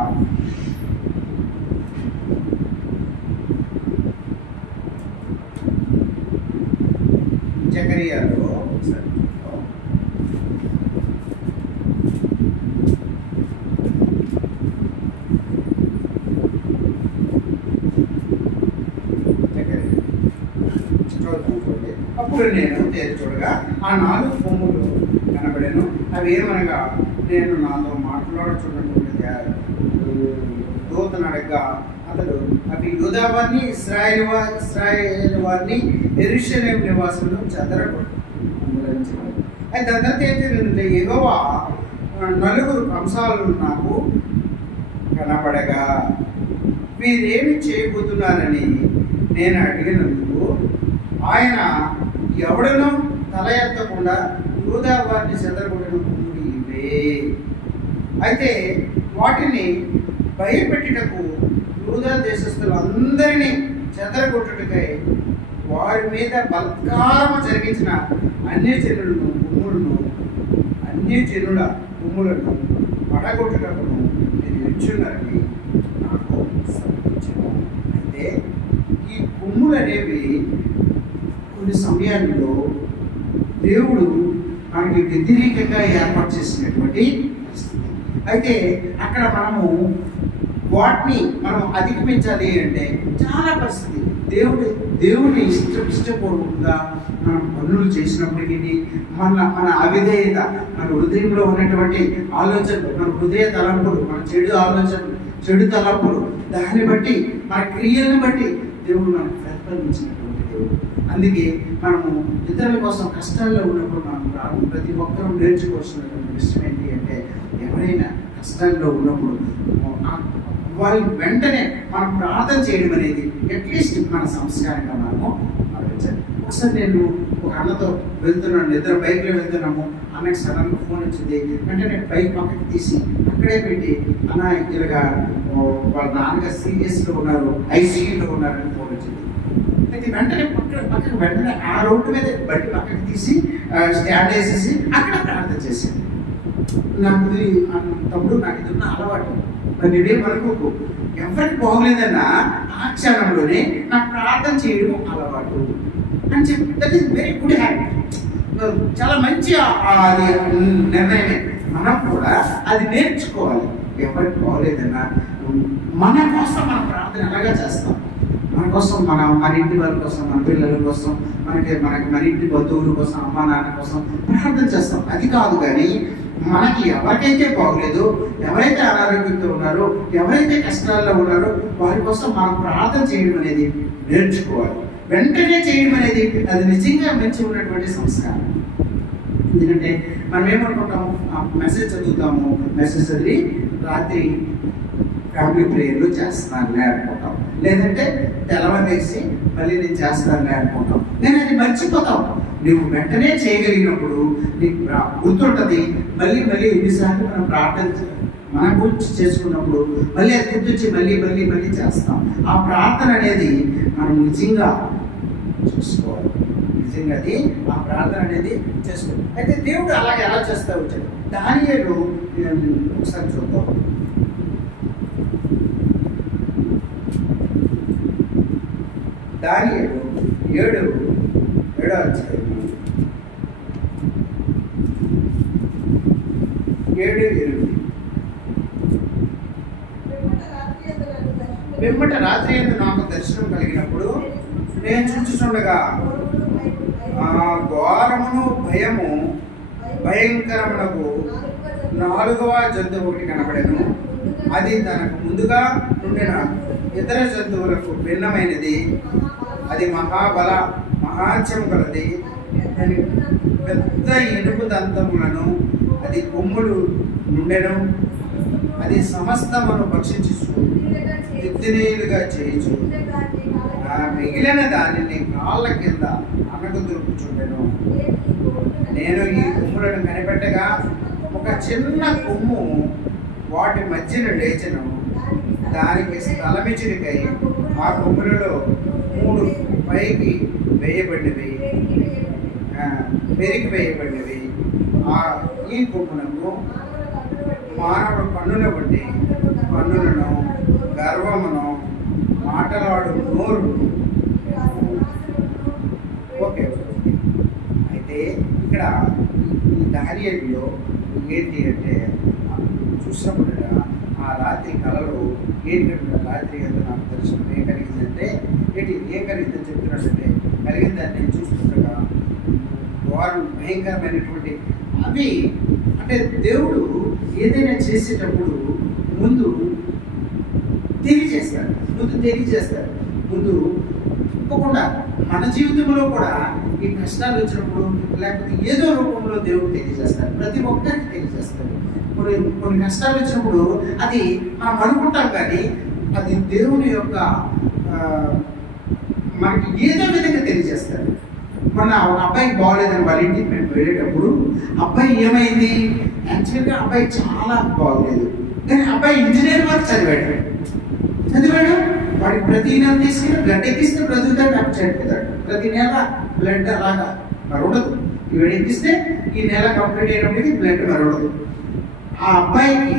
జకరియాలో అప్పుడు నేను తేరు చూడగా ఆ 4 కొమ్ములు కనబడాను. అవి ఏమనగా, నేను నాతో మాట్లాడుచున్నటువంటి దూతను అడగగా అతడు అవి యూదా వారిని, ఇశ్రాయేలు వారిని యెరూషలేము నివాసులను చెదరగొట్టు. అయితే దాని తర్వాత ఏంటంటే, యెహోవా 4 కంసాలు నాకు కనబడగా వీరేమి చేయబోతున్నారని నేను అడిగినందుకు ఆయన ఎవడనూ తల ఎత్తకుండా యూదా వారిని చెదరగొట్టిన కొమ్ములు ఇవే. అయితే వాటిని భయపెట్టుటకు యూదా దేశస్థులందరినీ చెదరగొట్టుటకై వారి మీద బలత్కారము జరిగించిన అన్యజనుల కొమ్ములను పడగొట్టుటకును నేను ఇచ్చున్నారని నాకు సమర్పించాను. అయితే ఈ కొమ్ములు అనేవి కొన్ని సమయాల్లో దేవుడు మనకి వ్యతిరేకంగా ఏర్పాటు చేసినటువంటి పరిస్థితి. అయితే అక్కడ వాటిని మనం అధిగమించాలి అంటే చాలా పరిస్థితి. దేవుని ఇష్టపూర్వకంగా మనం పనులు చేసినప్పటికీ మన అవిధేయత, మన హృదయంలో ఉన్నటువంటి ఆలోచనలు, మన హృదయ తలంపులు, మన చెడు ఆలోచనలు, చెడు తలంపులు, దాన్ని బట్టి మన క్రియలను బట్టి దేవుడు మనకు ప్రతిఫలించినటువంటి దేవుడు. అందుకే మనము ఇతరుల కోసం కష్టాల్లో ఉన్నప్పుడు మనం ప్రతి ఒక్కరూ నేర్చుకోవాల్సినటువంటి విషయం ఏంటి అంటే, ఎవరైనా కష్టాల్లో ఉన్నప్పుడు వాళ్ళు వెంటనే మనం ప్రార్థన చేయడం అనేది అట్లీస్ట్ మన సంస్కారంగా మనము ఆలోచించాలి. ఒకసారి నేను ఒక అన్నతో వెళ్తున్నాను, నిద్ర బైక్లో వెళ్తున్నాము, అన్నకి సడన్గా ఫోన్ వచ్చింది. వెంటనే బైక్ పక్కకి తీసి అక్కడే పెట్టి, అన్న ఇలాగా వాళ్ళ నాన్నగారు సీరియస్లో ఉన్నారు, ఐసీయూలో ఉన్నారని ఫోన్ వచ్చింది. అయితే వెంటనే వెంటనే ఆ రోడ్డు మీద బండి పక్కకి తీసి స్టాండ్ వేసేసి అక్కడ ప్రార్థన చేశాను. తమ్ముడు నాకు ఇది ఉన్న అలవాటు, మరి నేనేం అనుకోకు, ఎవరికి బాగోలేదన్నా ఆ క్షణంలోనే నాకు ప్రార్థన చేయడం అలవాటు అని చెప్పి, that is very good habit. చాలా మంచి నిర్ణయమే. మనం కూడా అది నేర్చుకోవాలి. ఎవరికి బాగోలేదన్నా మన కోసం మన ప్రార్థన ఎలాగా చేస్తాం, మన కోసం, మన ఇంటి వాళ్ళ కోసం, మన పిల్లల కోసం, మన ఇంటి బంధువుల కోసం, అమ్మా నాన్న కోసం ప్రార్థన చేస్తాం. అది కాదు కానీ మనకి ఎవరికైతే బాగోలేదో, ఎవరైతే అనారోగ్యంతో ఉన్నారో, ఎవరైతే కష్టాల్లో ఉన్నారో వారి కోసం మనం ప్రార్థన చేయడం అనేది నేర్చుకోవాలి. వెంటనే చేయడం అనేది అది నిజంగా మంచి ఉన్నటువంటి సంస్కారం. ఎందుకంటే మనం ఏమనుకుంటాము, మెసేజ్ చదువుతాము, మెసేజ్ చదివి రాత్రి ఫ్యామిలీ ప్రేయర్లు చేస్తున్నానులే అనుకుంటాం, లేదంటే తెల్లవారేసి మళ్ళీ నేను చేస్తానులే అనుకుంటాం. నేను అది మర్చిపోతాం. నువ్వు వెంటనే చేయగలిగినప్పుడు నీకు గుర్తుంటుంది. మళ్ళీ ఎన్నిసార్లు మనం ప్రార్థన మన గురించి చేసుకున్నప్పుడు మళ్ళీ అది గుర్తొచ్చి మళ్ళీ చేస్తాం. ఆ ప్రార్థన అనేది మనం నిజంగా చూసుకోవాలి. నిజంగా అది ఆ ప్రార్థన అనేది చేస్తుంది. అయితే దేవుడు అలాగే ఎలా చేస్తూ వచ్చాడు. దానియేలు ఒకసారి చూద్దాం. దానియేలు 7వ అధ్యాయం 7-8. వెంబట రాత్రి యందు నాకు దర్శనం కలిగినప్పుడు నేను చూచుచుండగా ఘోరమును భయంకరమునకు 4వ జంతువు ఒకటి కనబడెను. అది తనకు ముందుగా ఉండిన ఇతర జంతువులకు భిన్నమైనది. అది మహాత్యము గలది. పెద్ద ఇనుపు దంతములను అది కొమ్ములు నుండెను. అది సమస్తమును భక్షించు ఎత్తినీలుగా చేయించు మిగిలిన దానిని కాళ్ళ కింద అనకు దొరుకుచుండెను. నేను ఈ కొమ్ములను కనిపెట్టగా ఒక చిన్న కొమ్ము వాటి మధ్యన లేచెను. దానికి స్థలమిచ్చుడికై ఆ కొమ్ములలో 3 పైకి వేయబడినవి, పెరిగి వేయబడినవి. ఈ కొమ్మునకు మానవుడు కన్నుల బట్టి కన్నులను, గర్వమును, మాటలాడు నోరు. ఓకే. అయితే ఇక్కడ ఈ దానియేలులో ఏంటి అంటే చూసినప్పుడు ఆ రాత్రి కళలో ఏంటంటే రాత్రి అంతా నాకు దర్శనం ఏం కలిగిందంటే ఏం కలిగిందని చెప్తున్నాడంటే కలిగిందని నేను చూస్తుండగా వారు భయంకరమైనటువంటి అవి అంటే దేవుడు ఏదైనా చేసేటప్పుడు ముందు తెలియజేస్తాడు. ముందు తప్పకుండా మన జీవితంలో కూడా ఈ కష్టాలు వచ్చినప్పుడు లేకపోతే ఏదో రూపంలో దేవుడు తెలియజేస్తాడు. ప్రతి ఒక్కరికి తెలియజేస్తాడు. కొన్ని కష్టాలు వచ్చినప్పుడు అది మనం అనుకుంటాం, కానీ అది దేవుని యొక్క మనకి ఏదో విధంగా తెలియజేస్తాడు. మొన్న ఒక అబ్బాయికి బాగోలేదని వాళ్ళ ఇంటికి మేము వెళ్ళేటప్పుడు అబ్బాయి ఏమైంది, యాక్చువల్గా అబ్బాయి చాలా బాగోలేదు, కానీ అబ్బాయి ఇంజనీర్ వర్క్ చదివాడు. వాడికి ప్రతి నెల తీసుకుని బ్లడ్ ఎక్కిస్తే బ్రతుకుతాడు, అప్పుడు చనిపోతాడు. ప్రతి నెల బ్లడ్ అలాగా మరి ఉండదు. ఇవి ఎక్కిస్తే ఈ నెల కంప్లీట్ అయినప్పటికీ బ్లడ్ మరి ఉండదు. ఆ అబ్బాయికి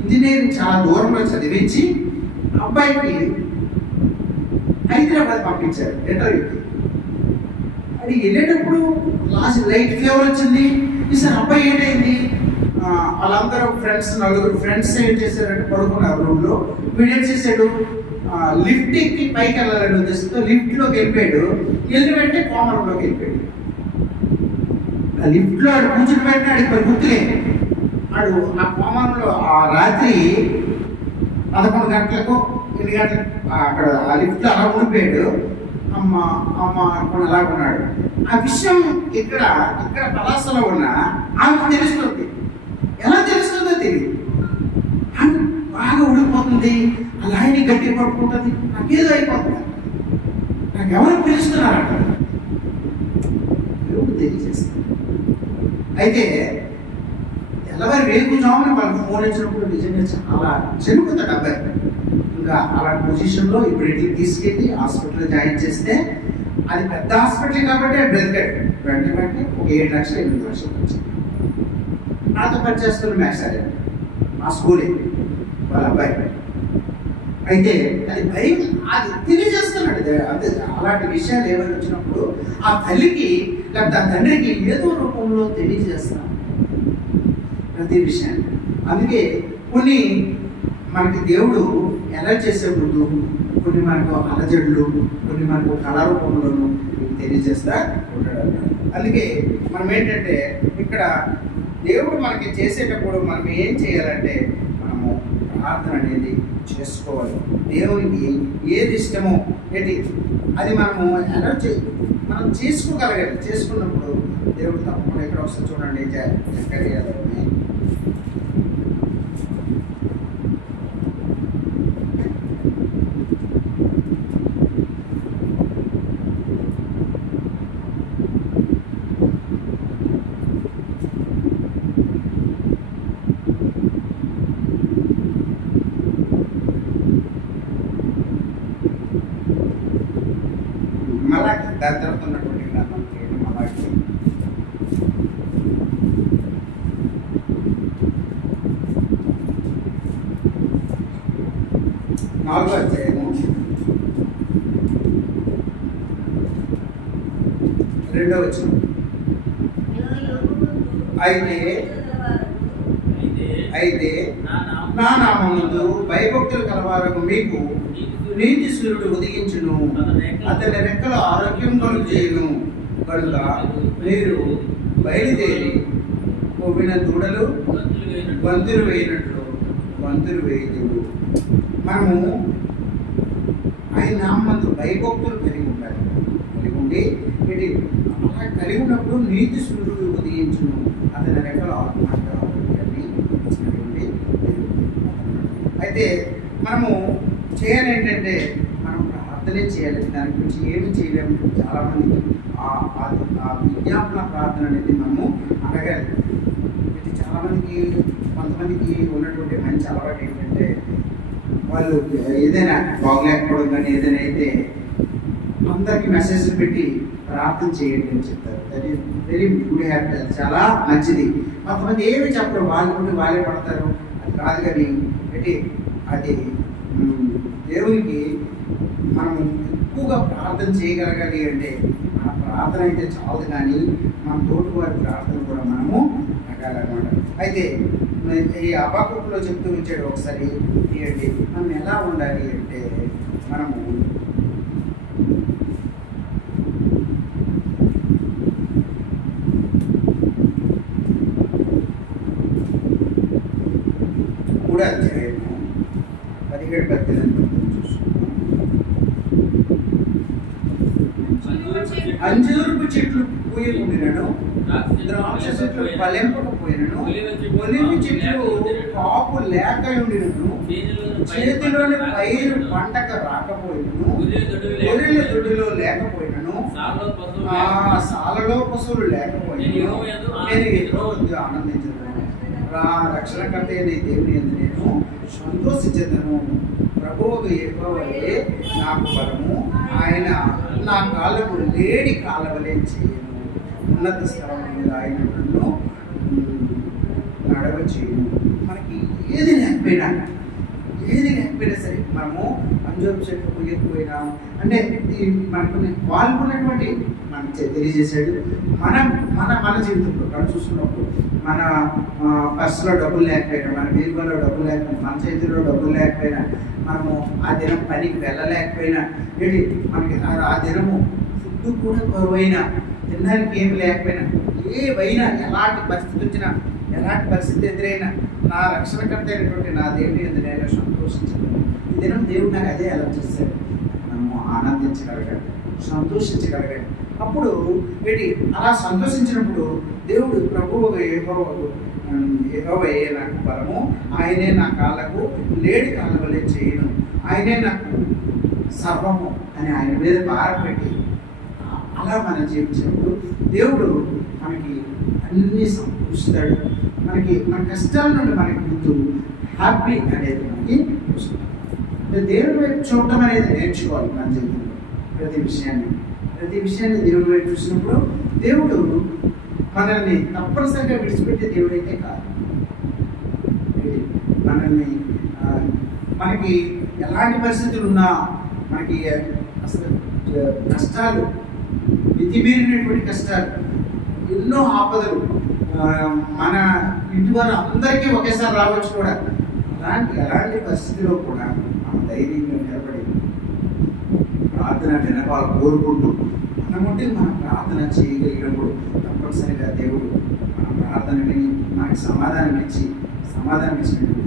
ఇంజనీరింగ్ చాలా దూరంలో చదివించి అబ్బాయికి హైదరాబాద్ పంపించారు ఇంటర్వ్యూకి. అది వెళ్ళేటప్పుడు లైట్ ఫీవర్ వచ్చింది. ఈసారి అబ్బాయి ఏంటైంది, వాళ్ళందరూ నలుగురు ఫ్రెండ్స్ ఏం చేశారంటే పడుకున్నారు రూమ్లో. వీడేం చేశాడు, లిఫ్ట్ ఎక్కి పైకి వెళ్ళాలని ఉద్దేశంతో లిఫ్ట్లోకి వెళ్ళిపోయాడు. వెంటనే కోమరంలోకి వెళ్ళిపోయాడు. ఆ లిఫ్ట్లో ఆడు కూర్చుని పెట్టిన ఆడికి గుర్తులే. ఆడు ఆ కోమరంలో ఆ రాత్రి 11 గంటలకు 8 గంటలకు అక్కడ ఆ లిఫ్ట్లో అలా ఉండిపోయాడు. అమ్మ అనుకుని అలా ఉన్నాడు. ఆ విషయం ఇక్కడ పలాసలో ఉన్న ఆమెకు తెలుస్తుంది. ఎలా తెలుస్తుందో తెలియదు. ఆమె బాగా ఉడికిపోతుంది, అలా ఆయన గట్టి పట్టుకుంటుంది. నాకేదో అయిపోతుంది, నాకు ఎవరు పిలుస్తున్నారంట. దేవుడు తెలియజేస్తుంది. అయితే తెల్లవారి వేగుజామున వాళ్ళకి ఫోన్ వచ్చినప్పుడు నిజంగా చాలా చనిపోతాడు అబ్బాయి. ఇంకా అలాంటి పొజిషన్లో ఇప్పుడు ఇంటికి తీసుకెళ్ళి హాస్పిటల్లో జాయిన్ చేస్తే అది పెద్ద హాస్పిటల్ కాబట్టి బ్రతికాడు. వెంటనే ఒక 7 లక్షలు 8 లక్షలు వచ్చింది. నాతో పనిచేస్తున్న మేసారి మా స్కూలే వాళ్ళ అబ్బాయి. అయితే అది భయం అది తెలియజేస్తున్నాడు. అదే అలాంటి విషయాలు ఏమైనా వచ్చినప్పుడు ఆ తల్లికి లేకపోతే ఆ తండ్రికి ఏదో రూపంలో తెలియజేస్తాను ప్రతి విషయాన్ని. అందుకే కొన్ని మనకి దేవుడు ఎలా చేసే ముందు కొన్ని మనకు అలజడులు, కొన్ని మనకు కళారూపంలోనూ తెలియజేస్తా ఉంటాడు. అందుకే మనం ఏంటంటే ఇక్కడ దేవుడు మనకి చేసేటప్పుడు మనం ఏం చేయాలంటే మనము ప్రార్థన అనేది చేసుకోవాలి. దేవునికి ఏది ఇష్టమో ఏంటి అది మనము ఎలా మనం చేసుకోగలగాలి. చేసుకున్నప్పుడు దేవుడు తప్పకుండా ఇక్కడ ఒకసారి చూడండి జకర్యాలోనే దాని తర్వాత ఉన్నటువంటి గ్రంథం 4వ అధ్యాయము 2వ వచనం. అయితే నా నామమునందు భయభక్తులు కలవారకు మీకు నీతి సూర్యుడు ఉదయించును, అతని రెక్కల ఆరోగ్యం కలుగజేయును. కనుక మీరు బయలుదేరి కొవ్విన దూడలు వంతులు వేయినట్లు వంతులు వేయుదురు. మనము ఆయన నామందు భయభక్తులు కలిగి ఉండాలి. కలిగి ఉండి అలా కలిగి ఉన్నప్పుడు నీతి సూర్యుడు ఉదయించును, అతని రెక్కల ఆరోగ్యాన్ని ఇచ్చినటువంటి. అయితే మనము చేయాలి ఏంటంటే మనం ప్రార్థనే చేయాలి. దాని గురించి ఏమి చేయలేము. చాలామంది ఆ విజ్ఞాపన ప్రార్థన అనేది మనము అడగాలి. ఇది చాలామందికి కొంతమందికి ఉన్నటువంటి మంచి అలవాటు ఏంటంటే వాళ్ళు ఏదైనా బాగలేకపోవడం కానీ ఏదైనా అయితే అందరికీ మెసేజ్లు పెట్టి ప్రార్థన చేయండి అని చెప్తారు. That is very good habit. అది చాలా మంచిది. కొంతమంది ఏమి చెప్పరు, వాళ్ళు వాళ్ళే పడతారు. అది కాదు. కానీ అది దేవునికి మనం ఎక్కువగా ప్రార్థన చేయగలగాలి అంటే మన ప్రార్థన అయితే చాలదు, కానీ మన తోటి వారి ప్రార్థన కూడా మనము అడగాలన్నమాట. అయితే ఈ హబక్కూకులో చెప్తూ వచ్చాడు ఒకసారి ఏంటి మనం ఎలా ఉండాలి అంటే మనము కూడా అధ్యాయము 17-18 అంజూరపు చెట్లు పూయకుండినను, ద్రాక్ష చెట్లు ఫలింపకపోయినను, ఒలివ చెట్లు కాపు లేక ఉండినను, చేతిలోని పైరు పంటక రాకపోయినను, గొర్రెల దొడ్డిలో లేకపోయినను, సాలలో పశువులు లేకపోయినను, నేను యెహోవాయందు ఆనందించదను. రక్షణకర్త అయిన దేవుని యందు నేను సంతోషించదను. ప్రభువు యెహోవాయే నాకు బలము, ఆయన నా కాళ్ళకు లేడి కాలవలే చేయను. ఉన్నత స్థలంలో ఆయన నన్ను నడవ చేయను. మనకి ఏది లేకపోయినా సరే మనము అంజూరపు చెట్లు పోయకపోయినా అంటే మనకు పాల్గొన్నటువంటి మనకి తెలియజేశాడు. మన జీవితంలో మనం చూసుకున్నప్పుడు మన పర్సులో డబ్బులు లేకపోయినా, మన బీరువాలో డబ్బులు లేకపోయినా, మన చేతిలో డబ్బులు లేకపోయినా, మనము ఆ దినం పనికి వెళ్ళలేకపోయినా, మనకి ఆ దినము ఫుడ్ కూడా కరువైనా, తినడానికి ఏమి లేకపోయినా, ఏవైనా ఎలాంటి పరిస్థితి వచ్చినా, ఎలాంటి పరిస్థితి ఎదురైనా నా రక్షణకర్త అయినటువంటి నా దేవుని యందు నేను సంతోషించాను. ఈ దినం దేవుడు నాకు అదే అలా చేశాడు. మనము ఆనందించగలగాలి, సంతోషించగలగాలి. అప్పుడు అలా సంతోషించినప్పుడు దేవుడు ప్రభువు యెహోవాయే నాకు బలము, ఆయనే నా కాళ్ళకు లేడి కాలవలే చేయను, ఆయనే నాకు సర్వము అని ఆయన మీద భారపెట్టి అలా మనం జీవించినప్పుడు దేవుడు మనకి అన్నీ సమకూరుస్తాడు. మన కష్టాల నుండి మనకి ముందు హ్యాపీ అనేది మనకి వస్తుంది. దేవుడి వైపు చూడటం అనేది నేర్చుకోవాలి. మన జీవితంలో ప్రతి విషయాన్ని దేవుడి వైపు చూసినప్పుడు దేవుడు మనల్ని తప్పనిసరిగా విడిచిపెట్టే దేవుడైతే కాదు. మనకి ఎలాంటి పరిస్థితులు ఉన్నా, మనకి అసలు కష్టాలు మితిమీరినటువంటి కష్టాలు, ఎన్నో ఆపదలు మన ఇంటి వారు అందరికీ ఒకేసారి రావచ్చు కూడా. ఎలాంటి పరిస్థితిలో కూడా మనం ధైర్యంగా నిలబడి ప్రార్థన వినపాలు కోరుకుంటూ మనముంటే మనం ప్రార్థన చేయగలిగినప్పుడు తప్పనిసరిగా దేవుడు మన ప్రార్థన విని మనకి సమాధానం ఇచ్చినటువంటి.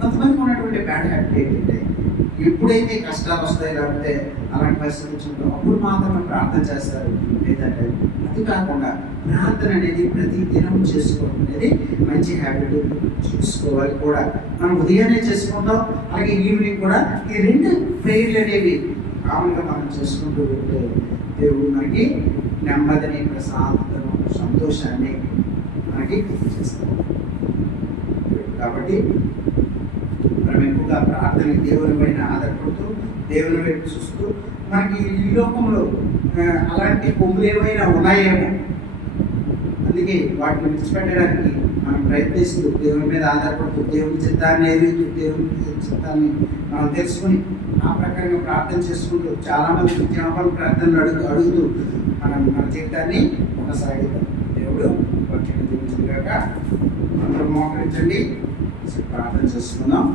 కొంతమందికి ఉన్నటువంటి బ్యాడ్ హ్యాబిట్ ఏంటంటే ఎప్పుడైతే కష్టాలు వస్తాయి లేకపోతే అలాంటి పరిస్థితి వచ్చినప్పుడు అప్పుడు మాత్రమే ప్రార్థన చేస్తారు. లేదంటే అది కాకుండా ప్రార్థన అనేది ప్రతి దినం చేసుకోవడం అనేది మంచి హ్యాబిట్. చేసుకోవాలి కూడా. మనం ఉదయాన్నే చేసుకుంటాం, అలాగే ఈవినింగ్ కూడా. ఈ 2 ప్రేయర్లు అనేవి కామన్గా మనం చేసుకుంటూ ఉంటే దేవుడు మనకి నెమ్మదిని, ప్రశాంతతను, సంతోషాన్ని మనకి చేస్తాం. కాబట్టి మనం ఎక్కువగా ప్రార్థన దేవుని పైన ఆధారపడుతూ, దేవుని వైపు చూస్తూ, మనకి ఈ లోకంలో అలాంటి కొమ్ములు ఏమైనా ఉన్నాయేమో, అందుకే వాటిని విడిచిపెట్టడానికి మన మనం ప్రయత్నిస్తూ దేవుని మీద ఆధారపడుతూ దేవుని చిత్తాన్ని ఎరుగుతూ దేవుని చిత్తాన్ని మనం తెలుసుకుని ఆ ప్రకారంగా ప్రార్థన చేసుకుంటూ చాలామంది విజ్ఞాపన ప్రార్థనలు అడుగుతూ మన జీవితాన్ని కొనసాగిద్దాం. దేవుడు వాక్యాన్ని దీవించుగాక. అందరూ మోకరించండి, ప్రార్థన చేసుకుందాం.